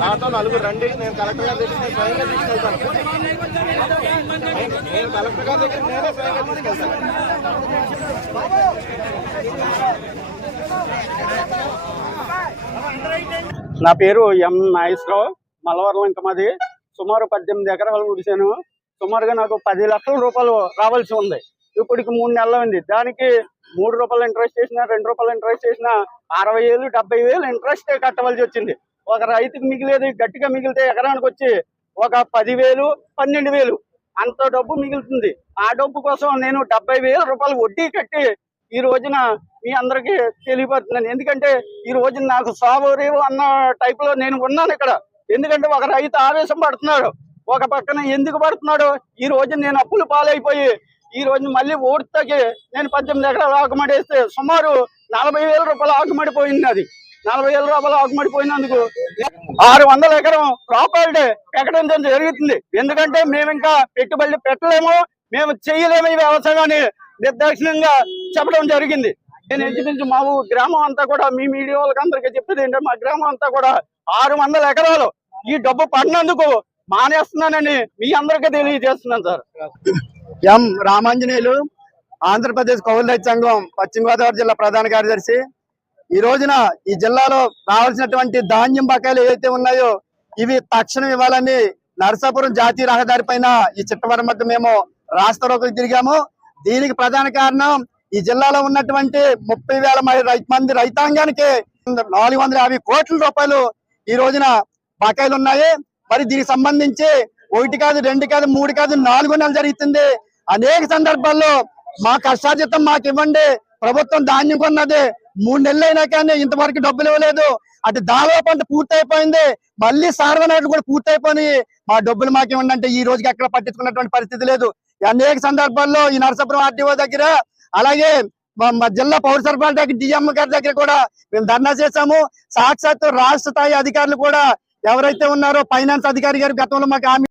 నాతో నలుగురు రండి, నేను కలెక్టర్ గారి దగ్గర స్వయంగా తీసుకెళ్తాను. నేను కలెక్టర్ గారి దగ్గర నేనే స్వయంగా తీసుకెళ్తాను. నా పేరు ఎం నాగేశ్వరరావు. మల్లవరం ఇంకా మాది. సుమారు 18 ఎకరాలు ఉడిశాను. సుమారుగా నాకు 10 లక్షల రూపాయలు రావాల్సి ఉంది. ఇప్పటికి 3 నెలలు ఉంది. దానికి 3 రూపాయలు ఇంట్రెస్ట్ చేసినా, 2 రూపాయలు ఇంట్రెస్ట్ చేసినా 60,000 70,000 ఇంట్రెస్ట్ కట్టవలసి వచ్చింది. ఒక రైతుకి మిగిలేదు. గట్టిగా మిగిలితే ఎకరానికి వచ్చి ఒక 10,000 12,000 అంత డబ్బు మిగులుతుంది. ఆ డబ్బు కోసం నేను 70,000 రూపాయలు వడ్డీ కట్టి ఈ రోజున మీ అందరికీ తెలియపడుతున్నాను. ఎందుకంటే ఈ రోజున నాకు సావరేవు అన్న టైప్ లో నేను ఉన్నాను ఇక్కడ. ఎందుకంటే ఒక రైతు ఆవేశం పడుతున్నాడు. ఒక పక్కన ఎందుకు పడుతున్నాడు, ఈ రోజు నేను అప్పులు పాలైపోయి ఈ రోజు మళ్ళీ ఓడితకి నేను 18 ఎకరాలు ఆకుమడేస్తే సుమారు 40,000 రూపాయలు ఆకుమడిపోయింది. అది 40,000 రూపాయలు ఆకుమడిపోయినందుకు 600 ఎకరం ప్రాపర్టీ ప్రకటించడం జరుగుతుంది. ఎందుకంటే మేము ఇంకా పెట్టుబడులు పెట్టలేము, మేము చేయలేము ఈ వ్యవసాయాన్ని. నిర్దాక్షిణ్యంగా చెప్పడం జరిగింది. నేను ఇంచుమించు మా గ్రామం అంతా కూడా మీ మీడియా వాళ్ళకి అందరికీ చెప్పేది ఏంటంటే మా గ్రామం అంతా కూడా 600 ఎకరాలు ఈ డబ్బు పడినందుకు మానేస్తున్నానని మీ అందరికీ తెలియజేస్తున్నాను సార్. ఎం రామాంజనేయులు, ఆంధ్రప్రదేశ్ కౌలు రైతు సంఘం పశ్చిమ గోదావరి జిల్లా ప్రధాన కార్యదర్శి. ఈ రోజున ఈ జిల్లాలో రావాల్సినటువంటి ధాన్యం బకాయిలు ఏవైతే ఉన్నాయో ఇవి తక్షణం ఇవ్వాలని నరసాపురం జాతీయ రహదారి పైన ఈ చిట్టవరం వద్ద మేము రాస్తా రోకోకు తిరిగాము. దీనికి ప్రధాన కారణం ఈ జిల్లాలో ఉన్నటువంటి 30,000 మంది రైతాంగానికి 450 కోట్ల రూపాయలు ఈ రోజున బకాయిలు ఉన్నాయి. మరి దీనికి సంబంధించి 1 కాదు 2 కాదు 3 కాదు 4 నెలలు జరుగుతుంది. అనేక సందర్భాల్లో మా కష్టార్జితం మాకు ఇవ్వండి, ప్రభుత్వం ధాన్యం కొన్నది 3 నెలలు అయినా కానీ ఇంతవరకు డబ్బులు ఇవ్వలేదు. అటు దాదాపు పంట పూర్తయిపోయింది, మళ్ళీ సార్వనాట్లు కూడా పూర్తయిపోయి మా డబ్బులు మాకు ఇవ్వండి అంటే ఈ రోజుకి ఎక్కడ పట్టించుకున్నటువంటి పరిస్థితి లేదు. అనేక సందర్భాల్లో ఈ నరసాపురం ఆర్టీఓ దగ్గర, అలాగే మా జిల్లా పౌర సరఫరాల దగ్గర డిఎం గారి దగ్గర కూడా మేము ధర్నా చేశాము. సాక్షాత్తు రాష్ట్ర స్థాయి అధికారులు కూడా ఎవరైతే ఉన్నారో ఫైనాన్స్ అధికారి గారు గతంలో మాకు హామీ